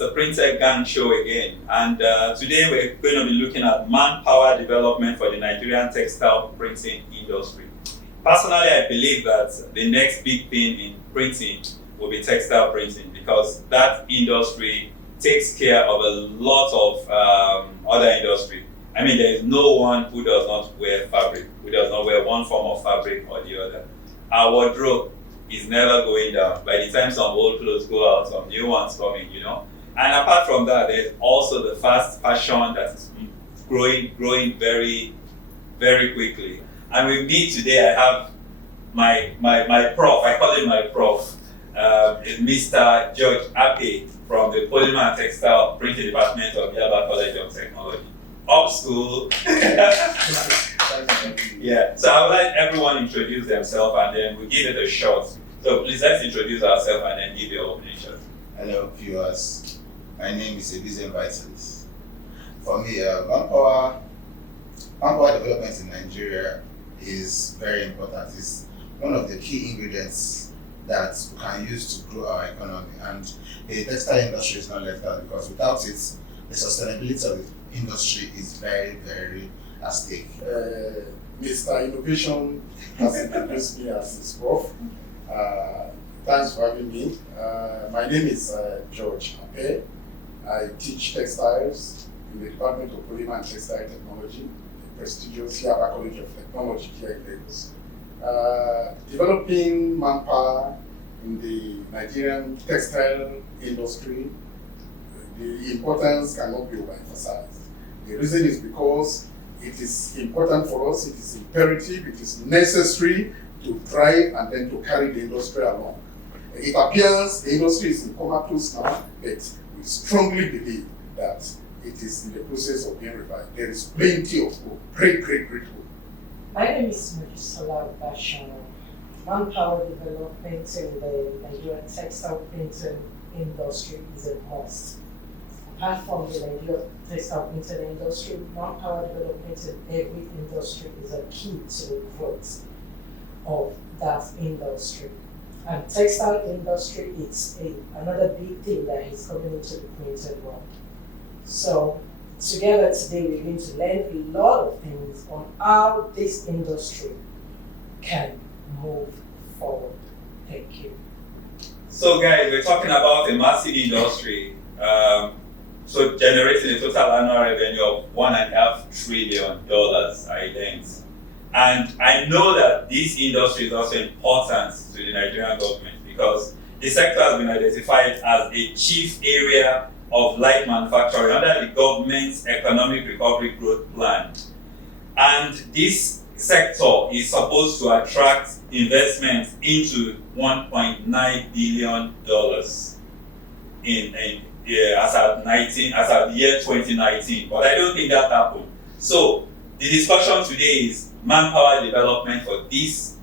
the PrintTech Gang show again, and today we're going to be looking at manpower development for the Nigerian textile printing industry. Personally, I believe that the next big thing in printing will be textile printing, because that industry takes care of a lot of other industry. I mean, there is no one who does not wear fabric, who does not wear one form of fabric or the other. Our wardrobe is never going down. By the time some old clothes go out, some new ones come in, you know. And apart from that, there's also the fast fashion that is growing very, very quickly. And with me today, I have my prof, I call him my prof, is Mr. George Ape from the Polymer and Textile Printing Department of the Alaka College of Technology. Up school. Yeah, so I would like everyone to introduce themselves and then we'll give it a shot. So please let's introduce ourselves and then give your opening shot. Hello viewers, my name is Ebizem Vitalis. For me, manpower development in Nigeria is very important. It's one of the key ingredients that we can use to grow our economy, and the textile industry is not left out, because without it, the sustainability of the industry is very, very at stake. Mr. Innovation has introduced me as his prof. Thanks for having me. My name is George Ape. I teach textiles in the Department of Polymer and Textile Technology, the prestigious Alaka College of Technology here in Lagos. Developing manpower in the Nigerian textile industry, the importance cannot be overemphasized. The reason is because it is important for us, it is imperative, it is necessary to drive and then to carry the industry along. It appears the industry is in comatose now, but we strongly believe that it is in the process of being revived. There is plenty of hope, great hope. My name is Mojisola Bashano. Manpower development in the Nigerian textile printing industry is a must. Apart from the Nigerian textile printing industry, manpower development in every industry is a key to the growth of that industry. And textile industry is another big thing that is coming into the printed world. So together today we're going to learn a lot of things on how this industry can move forward. Thank you. So guys, we're talking about a massive industry, so generating a total annual revenue of $1.5 trillion, I think. And I know that this industry is also important to the Nigerian government, because the sector has been identified as a chief area of light manufacturing under the government's Economic Recovery Growth Plan. And this sector is supposed to attract investments into $1.9 billion as at the year 2019. But I don't think that happened. So the discussion today is manpower development for this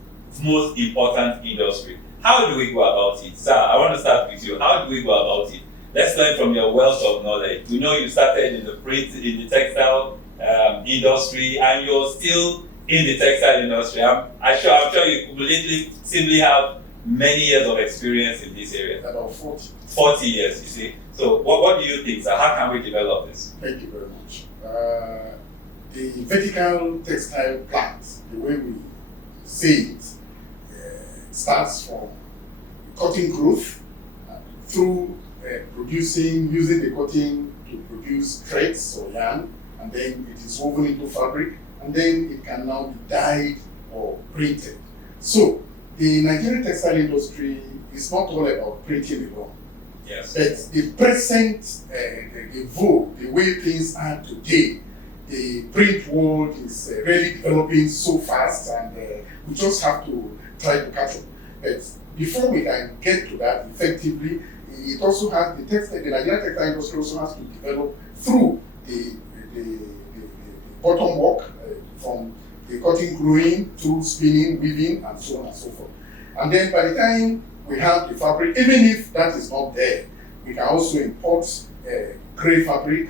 most important industry. How do we go about it? Sir, I want to start with you. How do we go about it? Let's learn from your wealth of knowledge. We know you started in the textile industry, and you're still in the textile industry. I'm sure you completely simply have many years of experience in this area. About 40. 40 years, you see. So what do you think, sir? How can we develop this? Thank you very much. The vertical textile plant, the way we say it, starts from cotton growth through using the cotton to produce threads or yarn, and then it is woven into fabric, and then it can now be dyed or printed. So the Nigerian textile industry is not all about printing alone. Yes. But the present, the vogue, the way things are today, the print world is really developing so fast, and we just have to try to catch up. But before we can get to that effectively, it also has the Nigerian textile industry also has to develop through the bottom work, from the cotton growing through spinning, weaving, and so on and so forth. And then by the time we have the fabric, even if that is not there, we can also import gray fabric,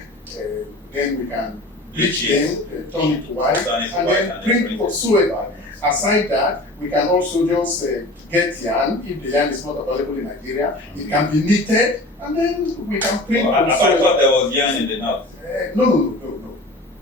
then we can bleach them, turn it to white, and then print whatsoever. Aside that, we can also just get yarn. If the yarn is not available in Nigeria, it can be knitted, and then we can print. I thought there was yarn in the north. No.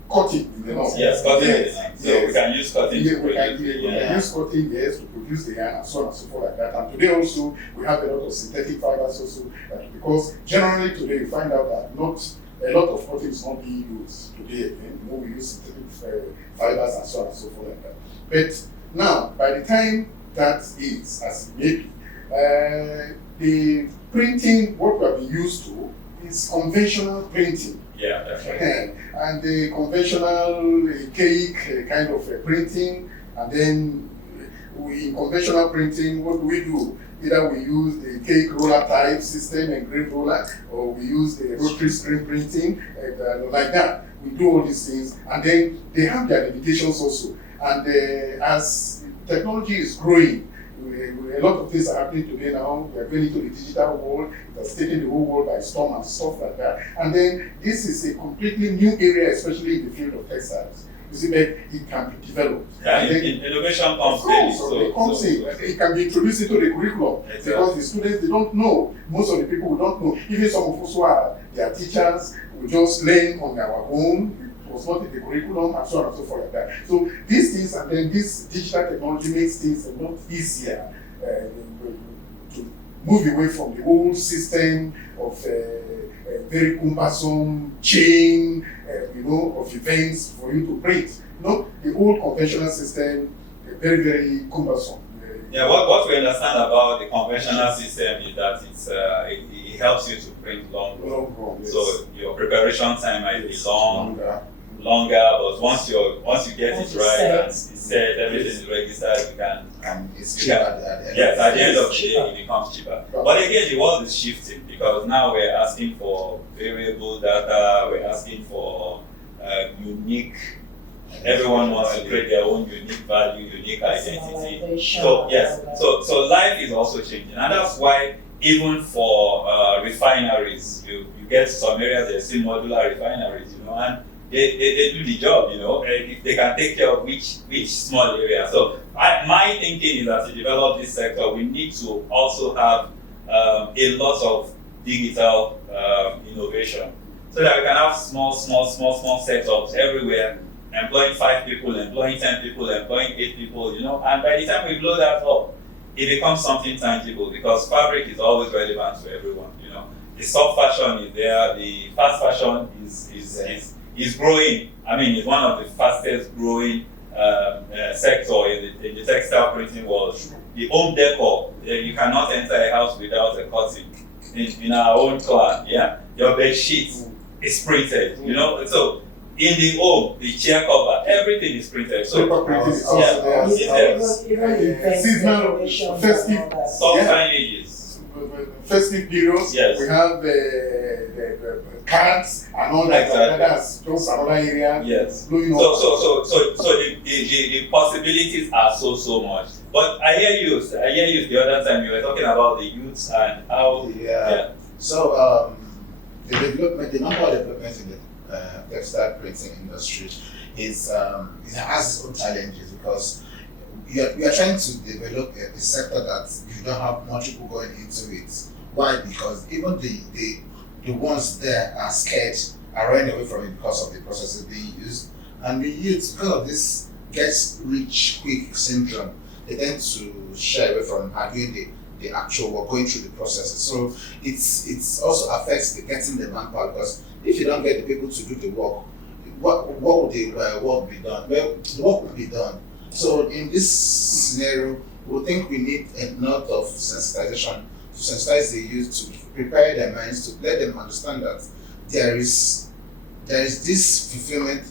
Cotton in the north. Yes, cotton in the Yes, north. So yes. we can use cotton Yeah, to we can produce the use cotton, yes, to produce the yarn and so on and so forth like that. And today also, we have a lot of synthetic fibers also, because generally today you find out that not a lot of cotton is not being used today. We use synthetic fibers and so on and so forth like that. But now, by the time that is, as it may be, the printing, what we have been used to, is conventional printing. Yeah, definitely. And the conventional cake kind of printing, and then in conventional printing, what do? Either we use the cake roller type system, engraved roller, or we use the rotary screen printing, like that. We do all these things, and then they have their limitations also. And as technology is growing, a lot of things are happening today now. We are going into the digital world. It has taken the whole world by storm and stuff like that. And then this is a completely new area, especially in the field of textiles. You see, but it can be developed. Yeah, And then, innovation comes in. It can be introduced into the curriculum, exactly. because the students, they don't know. Most of the people who don't know. Even some of us who are their teachers, we just learn on our own. It was not in the curriculum, and so on and so forth like that. So these things, and then this digital technology makes things a lot easier to move away from the old system of very cumbersome chain, of events for you to print. The old conventional system, very, very cumbersome. Yeah, what we understand about the conventional system is that it helps you to print long run. Yes. So your preparation time might be longer, but once you get it right and it's set, everything is registered, you can. And it's cheaper at the end. Yes, at the end of the day, it becomes cheaper. But again, the world is shifting, because now we're asking for variable data, we're asking for unique. Everyone wants to create their own unique value, unique identity. So yes, so life is also changing, and that's why even for refineries, you get some areas there's still modular refineries, and they do the job, if they can take care of which small area. So my thinking is that to develop this sector, we need to also have a lot of digital innovation, so that we can have small setups everywhere, employing 5 people, employing 10 people, employing 8 people, and by the time we blow that up, it becomes something tangible, because fabric is always relevant to everyone, The soft fashion is there, the fast fashion is growing. I mean, it's one of the fastest growing sector in the textile printing world. The home decor, you cannot enter a house without a curtain. In our own clan, your bed sheet is printed, So in the home, the chair cover, everything is printed. So paper printing is also there. Even seasonal, festive, soft signages. Festive periods, Yes. we have the cards and all that. Exactly. That's just another area. Yes. Blowing up. So the possibilities are so much. But I hear you the other time you were talking about the youths and how. Yeah. So the number of developments in the textile printing industry is it has its own challenges, because we are trying to develop a sector that you don't have much people going into it. Why? Because even the ones there are scared, are running away from it because of the processes being used. And the youth, because of this gets rich quick syndrome, they tend to shy away from doing the actual work, going through the processes. So it's also affects getting the manpower, because if you don't get the people to do the work, what would the work be done? Well, the work will be done. So in this scenario, we think we need a lot of sensitization to sensitize the youth, to prepare their minds, to let them understand that there is this fulfillment.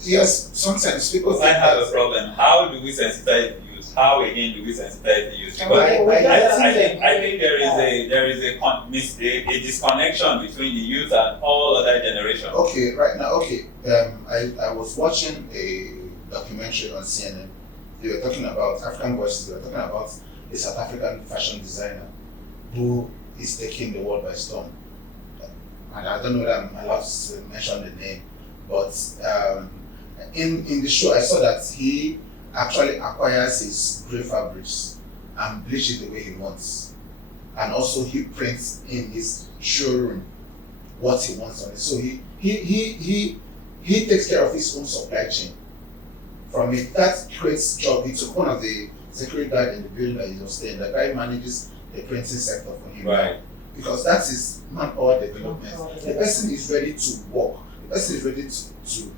Yes, sometimes people I think have that, a problem. How do we sensitize the youth? How again do we sensitize the youth? Because I think there is a disconnection between the youth and all other generations. Okay, right now, I was watching a documentary on CNN. They were talking about African Voices. They were talking about a South African fashion designer who is taking the world by storm. And I don't know whether I'm allowed to mention the name, but in the show I saw that he actually acquires his gray fabrics and bleach it the way he wants. And also he prints in his showroom what he wants on it. So he takes care of his own supply chain. From it, that creates job. He took one of the security guard in the building that he was staying. The guy manages the printing sector for him. Right. Because that is manpower development. The person is ready to work. The person is ready to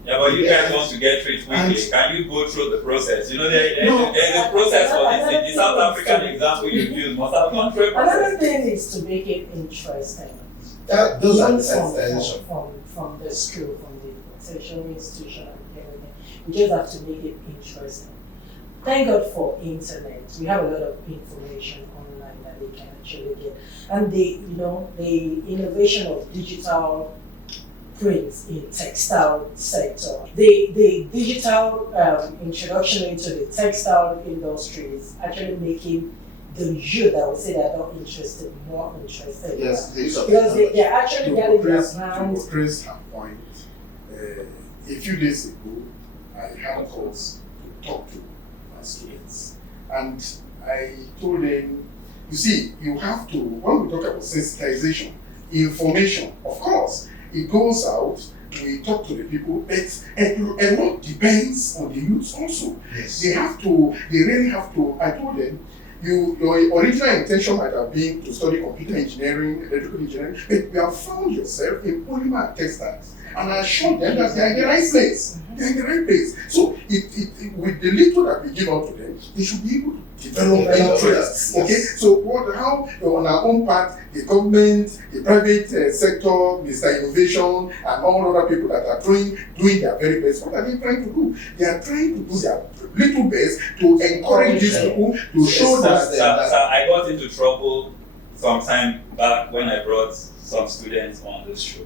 Yeah, but you guys want to get rich quickly. Can you go through the process? You know, there's a process for this. The South African example you use must have gone through a Another process. thing is to make it interesting. those are the Learn sensitization. from the school, from the sexual institution and everything. We just have to make it interesting. Thank God for internet. We have a lot of information online that they can actually get. And the innovation of digital prints in textile sector. The digital introduction into the textile industry is actually making the youth, I would say, that are not interested, more interested. Yes, the use of Because technology. they're actually getting their To hands. portray her point, a few days ago, I had a course to talk to my students, and I told them, you see, you have to, when we talk about sensitization, information, of course, it goes out, we talk to the people, but a lot depends on the youth also. Yes. They really have to, I told them, your original intention might have been to study computer engineering, electrical engineering, but you have found yourself in polymer and textiles. And I showed them that they are in the right place. They're in the right place. So with the little that we give out to them, they should be able to develop interest. Yes. Okay? So how on our own part, the government, the private sector, Mr. Innovation, and all other people that are doing their very best, what are they trying to do? They are trying to do their little best to encourage these people to show that So I got into trouble some time back when I brought some students on this show.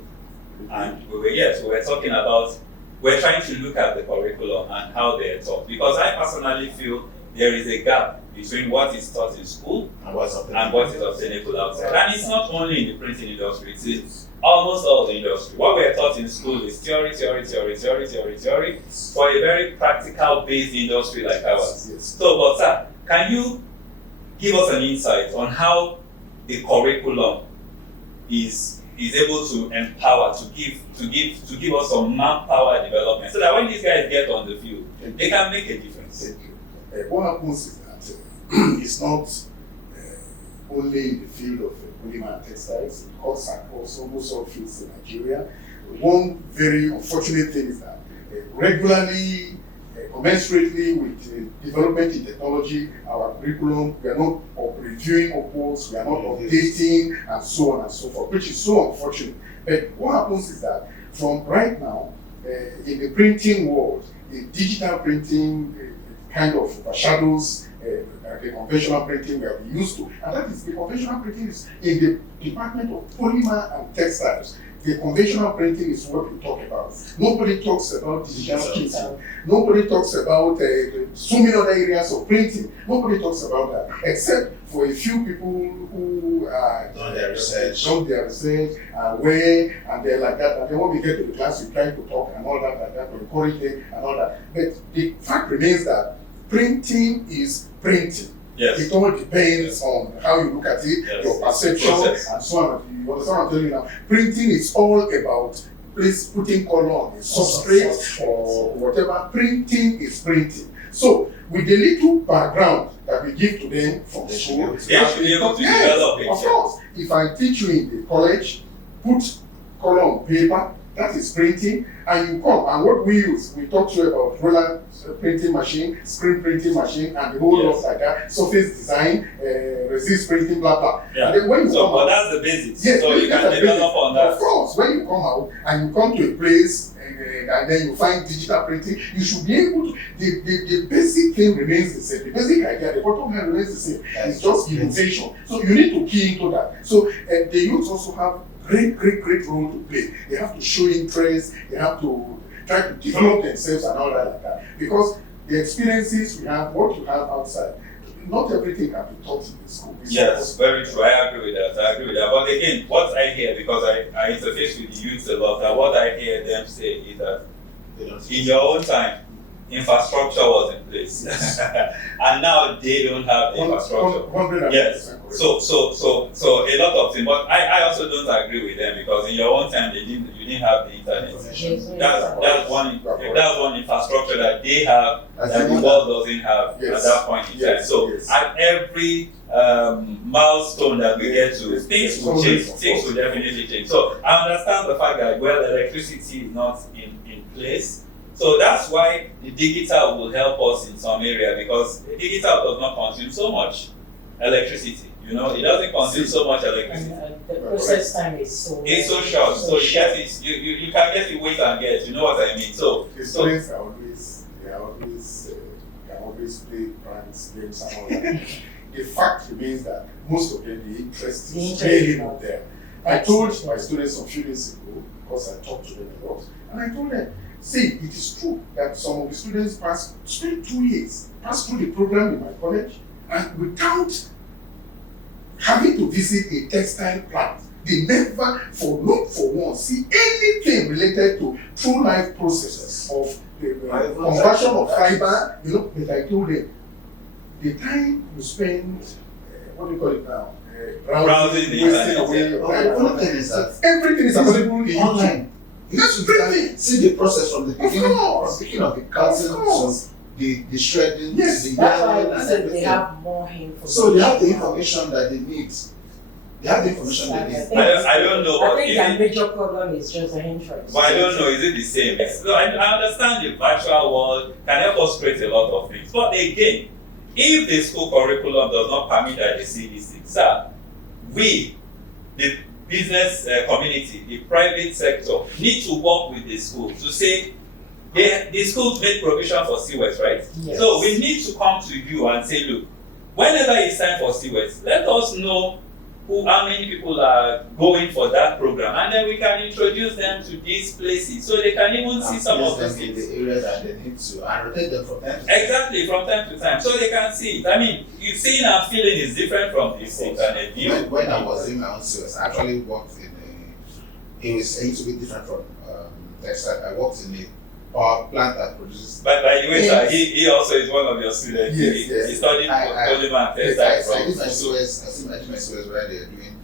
And we were talking about, we're trying to look at the curriculum and how they're taught. Because I personally feel there is a gap between what is taught in school And what's up and what is obtainable outside. And it's not only in the printing industry, it is almost all the industry. What we're taught in school is theory, for a very practical based industry like ours. yes. So, but sir, can you give us an insight on how the curriculum is able to empower, to give us some manpower development, so that when these guys get on the field, they can make a difference? Thank you. What happens is that it's not only in the field of polymer and textiles, it cuts across almost all fields in Nigeria. One very unfortunate thing is that regularly, commensurately with development in technology, our curriculum, we are not reviewing upwards, we are not updating, and so on and so forth, which is so unfortunate. But what happens is that from right now, in the printing world, the digital printing kind of overshadows the conventional printing we are used to. And that is, the conventional printing is in the department of polymer and textiles. The conventional printing is what we talk about. Nobody talks about digital printing. Nobody talks about so many other areas of printing. Nobody talks about that, except for a few people who done their research, aware, and they're like that. And then when we get to the class, we try to talk and all that, like that, to encourage them and all that. But the fact remains that printing is printing. Yes. It all depends on how you look at it, Yes. your perception, and so on. You understand what I'm telling you now? Printing is all about putting color on a substrate or whatever. Printing is printing. So, with the little background that we give to them from They school, should They should be able to develop it. of course, if I teach you in the college, put color on paper, that is printing, and you come, and what we use, we talk to you about roller printing machine, screen printing machine, and the whole lot like that, surface design, resist printing, blah, blah. Yeah. And then when you So, come but out, that's the basics. yes, So you that's can the develop basic. on that. Of course, when you come out and you come to a place and then you find digital printing, you should be able to, the basic thing remains the same. The basic idea, the bottom line remains the same. It's just innovation. So you need to key into that. So the youth also have great role to play. They have to show interest, they have to try to develop themselves and all that like that. Because the experiences we have, what you have outside, not everything can be taught in the school. Yes, very true. I agree with that. But again, what I hear, because I interface with the youth a lot, and what I hear them say is that they don't in your own time, infrastructure was in place. And now they don't have the infrastructure. Yes. So a lot of things. But I also don't agree with them, because in your own time you didn't have the internet. That's one infrastructure that they have that the world doesn't have at that point in time. So at every milestone that we get to, things will change. Things will definitely change. So I understand the fact that electricity is not in place. So that's why the digital will help us in some area, because the digital does not consume so much electricity. It doesn't consume so much electricity. And the process time is so short. So you can get it, wait and get. You know what I mean? So the students can always play pranks, games, and all that. The fact remains that most of them, the interest is really not there. I told my students a few days ago, because I talked to them a lot, and I told them, see, it is true that some of the students spend 2 years, pass through the program in my college, and without having to visit a textile plant, they never, for one, see anything related to true life processes of the conversion of fiber. But I told them, the time you spend, what do you call it now? Browsing the internet. Everything is available online. Everything. See the process from the beginning of the cutting to the shredding, the that's why yarn, and everything. they have more information. So they have the information that they need. I don't know. I think their major problem is just the interest. But I don't know, is it the same? So I understand the virtual world can help us create a lot of things. But again, if the school curriculum does not permit that they see these things, we, the business community, the private sector, need to work with the school to say, the schools make provision for CWES, right? Yes. So we need to come to you and say, look, whenever it's time for CWES, let us know how many people are going for that program, and then we can introduce them to these places so they can even see some of those things. In the area that they need to, and rotate them from time to time. Exactly, from time to time, so they can see it. I mean, seeing and feeling is different from this internet view. When I was in my own CWES, I actually worked it was a little bit different from Textile. I worked in a power plant that produces. But by the way, sir, he also is one of your students. Yes. He studied polymer and textile. I did my CWES where they are doing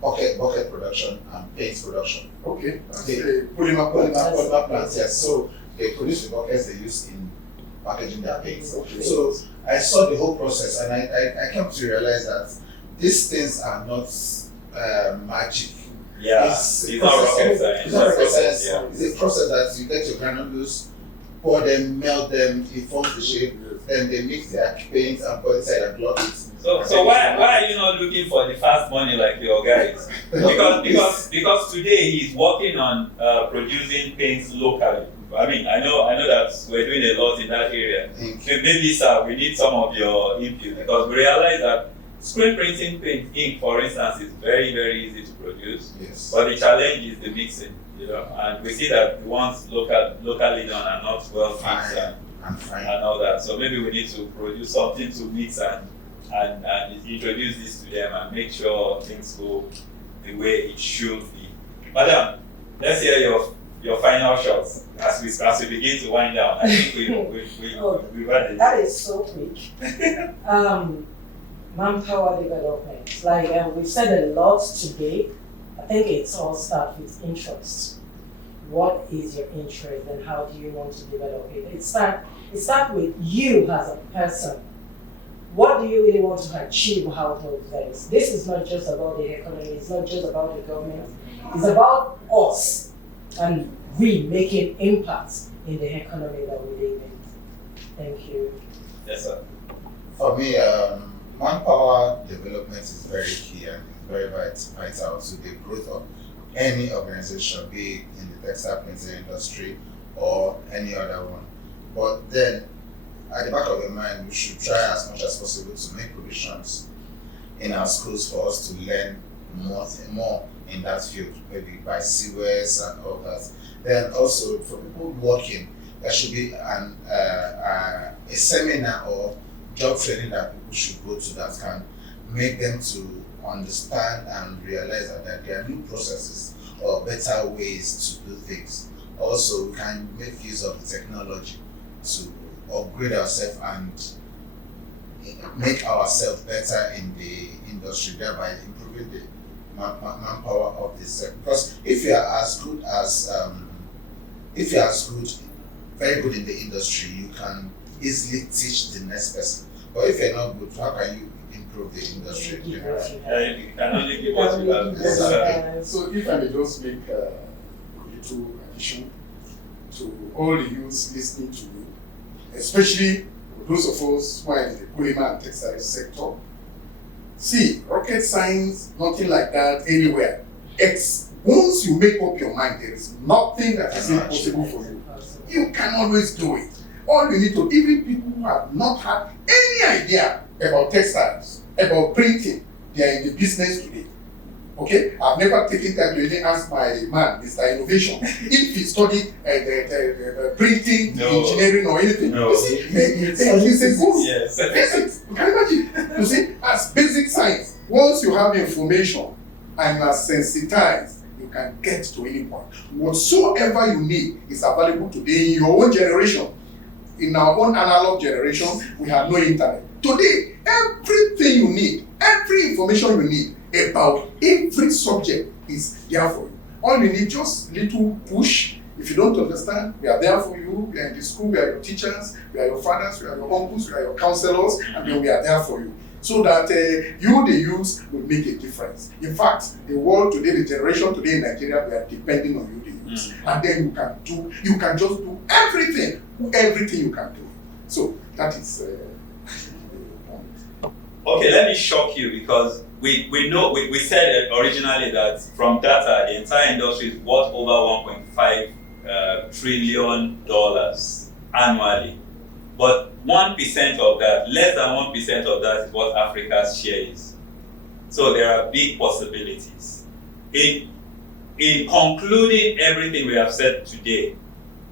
bucket production and paint production. Okay. Polymer plants, yes. So they produce the buckets they use in packaging their paints. Okay. So I saw the whole process, and I came to realize that these things are not magic. Yeah, it's not rocket science. It's not rocket science. It's a process that you get your granules, pour them, melt them, it forms the shape, then they mix their paint and put it inside and block it. So why are you not looking for the fast money like your guys? Because today he's working on producing paints locally. I mean, I know that we're doing a lot in that area. Maybe, sir, we need some of your input, because we realize that screen printing paint ink, for instance, is very, very easy to produce. Yes. But the challenge is the mixing, and we see that the ones locally done are not well mixed and all that. So maybe we need to produce something to mix and introduce this to them and make sure things go the way it should be. Madam, let's hear your final shots as we begin to wind down. I think we read it. That is so quick. Manpower development. We've said a lot today. I think it's all starts with interest. What is your interest and how do you want to develop it? It starts with you as a person. What do you really want to achieve out of this? This is not just about the economy, it's not just about the government, it's about us and we making impact in the economy that we live in. Thank you. Yes, sir. For me, manpower development is very key and very vital to the growth of any organization, be it in the textile printing industry or any other one. But then, at the back of your mind, we should try as much as possible to make provisions in our schools for us to learn more in that field, maybe by CWES and all that. Then also, for people working, there should be a seminar or job training that people should go to that can make them to understand and realize that there are new processes or better ways to do things. Also, we can make use of the technology to upgrade ourselves and make ourselves better in the industry, thereby improving the manpower of this sector. Because if you are as good, very good in the industry, you can easily teach the next person. But if you're not good, how can you improve the industry? You can only give what you have. So if I may just make a little addition to all the youths listening to you, especially those of us who are in the polymer and textile sector. See, rocket science, nothing like that anywhere. Once you make up your mind, there is nothing that is impossible for you. You can always do it. All you need to, even people who have not had any idea about textiles, about printing, they are in the business today. Okay, I've never taken time to even ask my man, Mr. Innovation, if he studied printing, engineering, or anything. No. You see, it's a good Yes. basics. You can imagine. You see, as basic science, once you have information and are sensitized, you can get to any point. Whatsoever you need is available today in your own generation. In our own analog generation, we have no internet. Today, everything you need, every information you need about every subject is there for you. All you need just little push. If you don't understand, we are there for you. We are in the school, we are your teachers, we are your fathers, we are your uncles, we are your counselors, and then we are there for you. So that you, the youth, will make a difference. In fact, the world today, the generation today in Nigeria, we are depending on you, the youth. And then you can just do everything you can do. So that is the point. Okay, let me shock you because we said originally that from data, the entire industry is worth over $1.5 trillion annually. But 1% of that, less than 1% of that is what Africa's share is. So there are big possibilities. In concluding everything we have said today,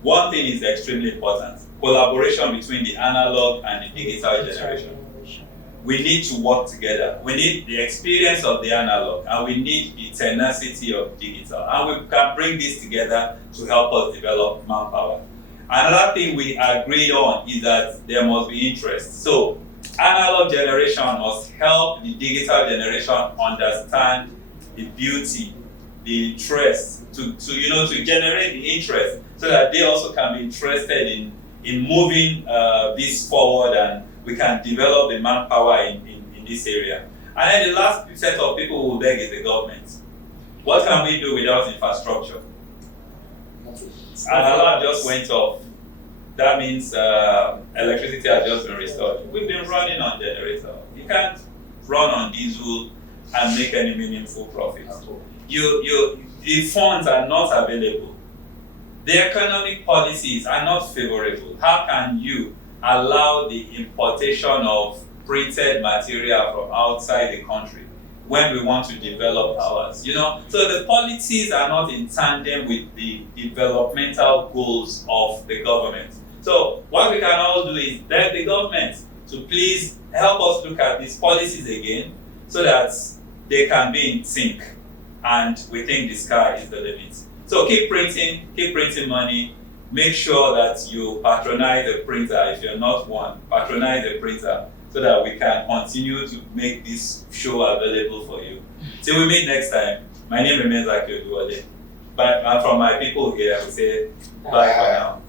one thing is extremely important: collaboration between the analog and the digital generation. We need to work together. We need the experience of the analog and we need the tenacity of digital. And we can bring this together to help us develop manpower. Another thing we agreed on is that there must be interest. So analog generation must help the digital generation understand the beauty, the interest, to generate the interest so that they also can be interested in moving this forward and we can develop the manpower in this area. And then the last set of people who will beg is the government. What can we do without infrastructure? An alarm just went off. That means electricity has just been restored. We've been running on generator. You can't run on diesel and make any meaningful profit. The funds are not available. The economic policies are not favorable. How can you allow the importation of printed material from outside the country when we want to develop ours? So the policies are not in tandem with the developmental goals of the government. So what we can all do is beg the government to please help us look at these policies again so that they can be in sync and we think the sky is the limit. So keep printing money. Make sure that you patronize the printer. If you're not one, patronize the printer so that we can continue to make this show available for you. Till we meet next time, my name remains Akio Duwale. But from my people here, I will say bye for now.